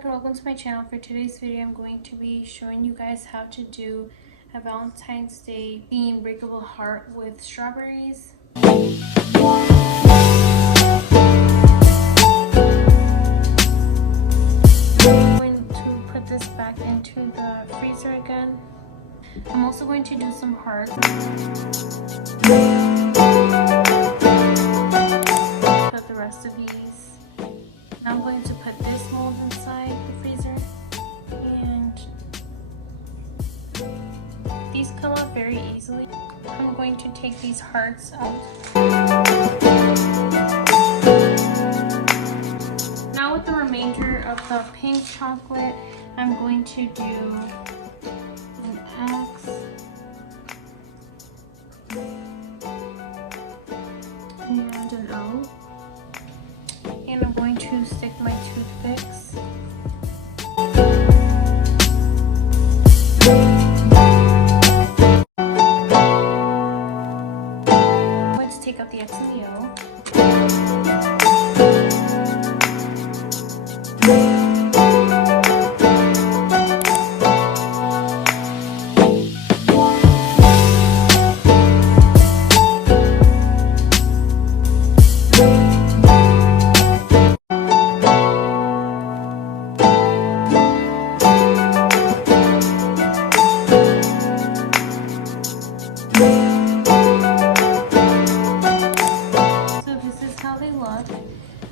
back and welcome to my channel. For today's video, I'm going to be showing you guys how to do a Valentine's Day themed breakable heart with strawberries. I'm going to put this back into the freezer again. I'm also going to do some hearts. Put the rest of these. Now I'm going to put this mold inside the freezer, and these come out very easily. I'm going to take these hearts out. Now with the remainder of the pink chocolate, I'm going to do an X and an O. And I'm going to stick my toothpicks. I'm going to take out the X and the O.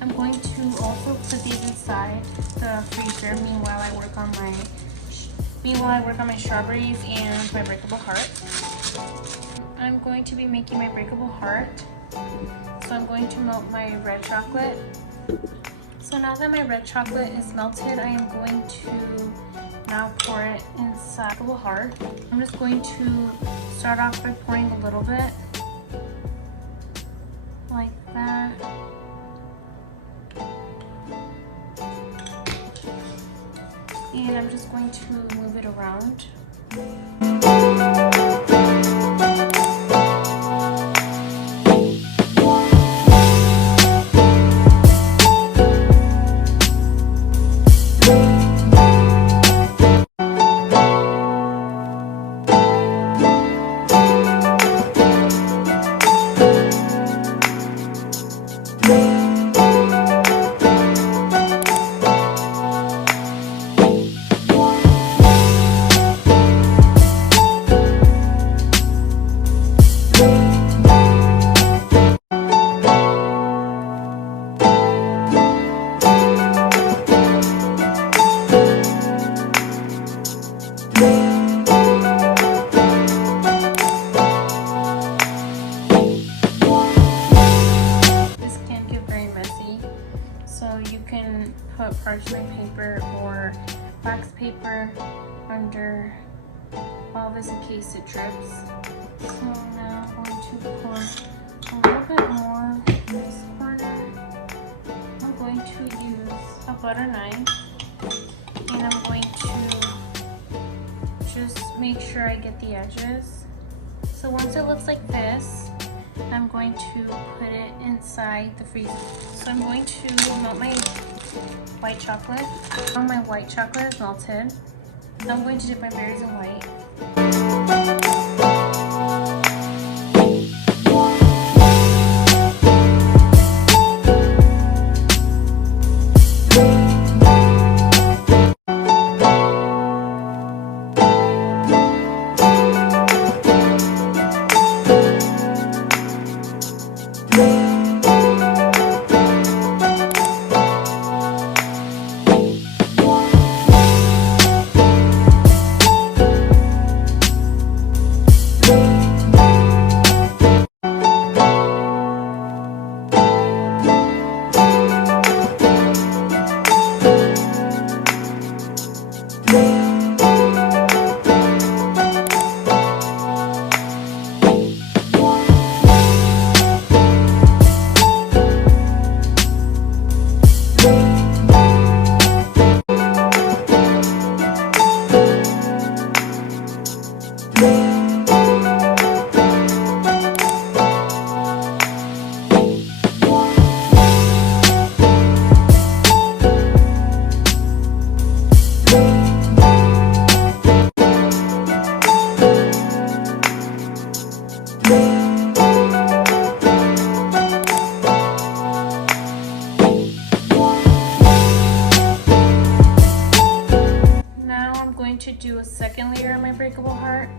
I'm going to also put these inside the freezer meanwhile I work on my strawberries and my breakable heart. I'm going to be making my breakable heart. So I'm going to melt my red chocolate. So now that my red chocolate is melted, I am going to now pour it inside the heart. I'm just going to start off by pouring a little bit like that. And I'm just going to move it around. You can put parchment paper or wax paper under all this in case it drips. So now I'm going to pour a little bit more in this corner. I'm going to use a butter knife and I'm going to just make sure I get the edges. So once it looks like this, I'm going to put it inside the freezer. So I'm going to melt my white chocolate. Now my white chocolate is melted. Now I'm going to dip my berries in white. breakable heart.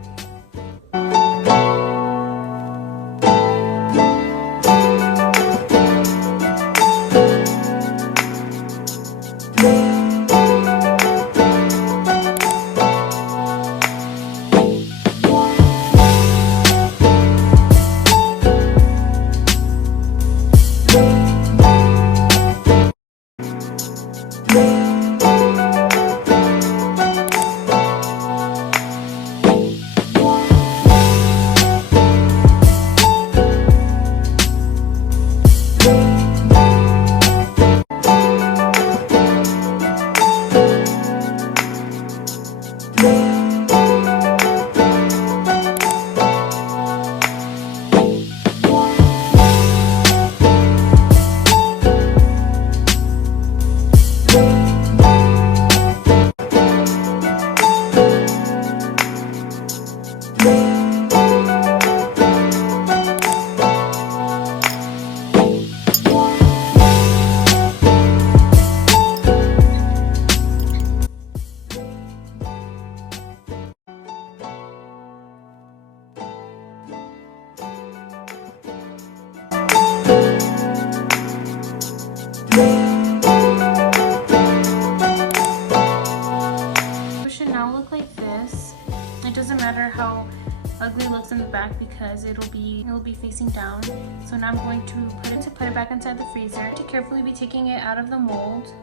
It doesn't matter how ugly it looks in the back because it'll be facing down. So now I'm going to put it back inside the freezer. To carefully be taking it out of the mold.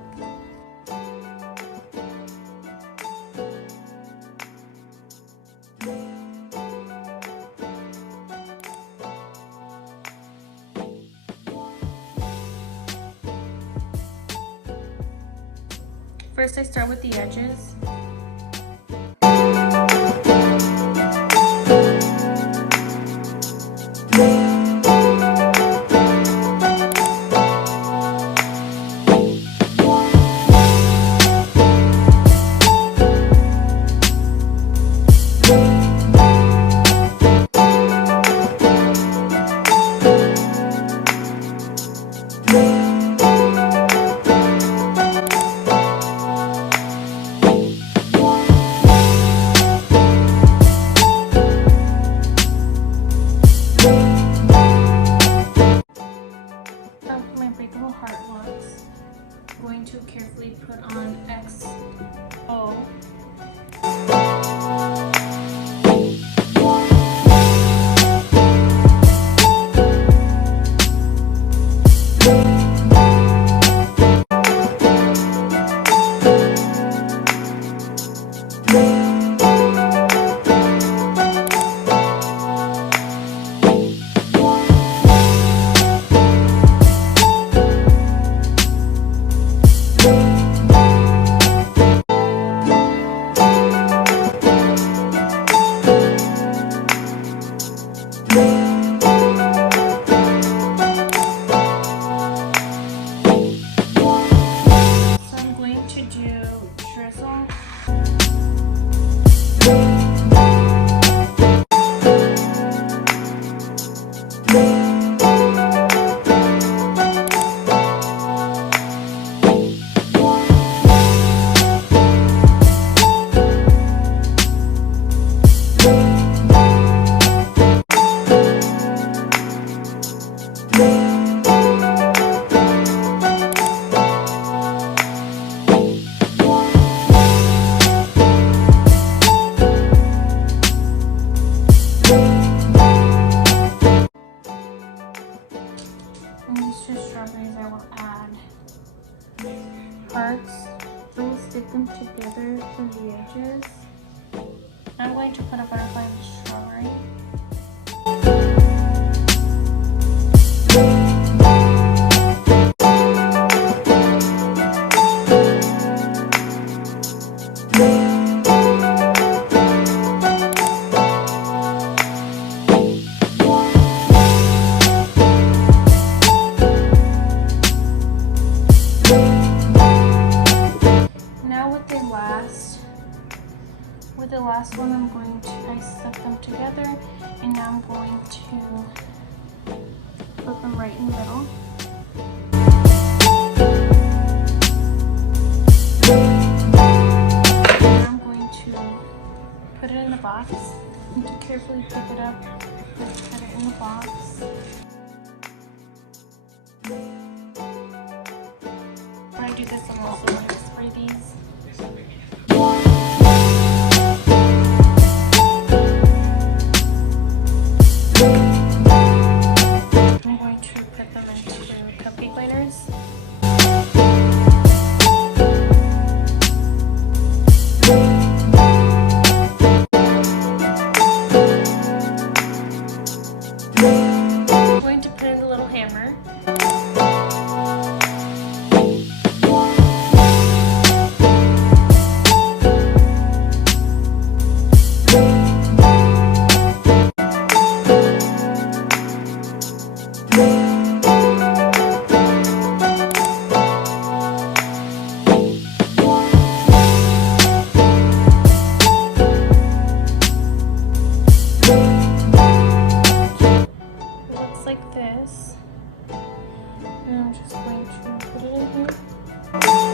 First I start with the edges. Going to carefully put on XO. Hearts, we'll stick them together from the edges. I'm going to put a butterfly and strawberry. With the last one, I stuck them together, and now I'm going to put them right in the middle. And I'm going to put it in the box. carefully pick it up, just put it in the box. When I do this, I'm also going to spray these. I'm going to put them into cupcake liners. I'm going to put in the little hammer. Like this, and I'm just going to put it in here.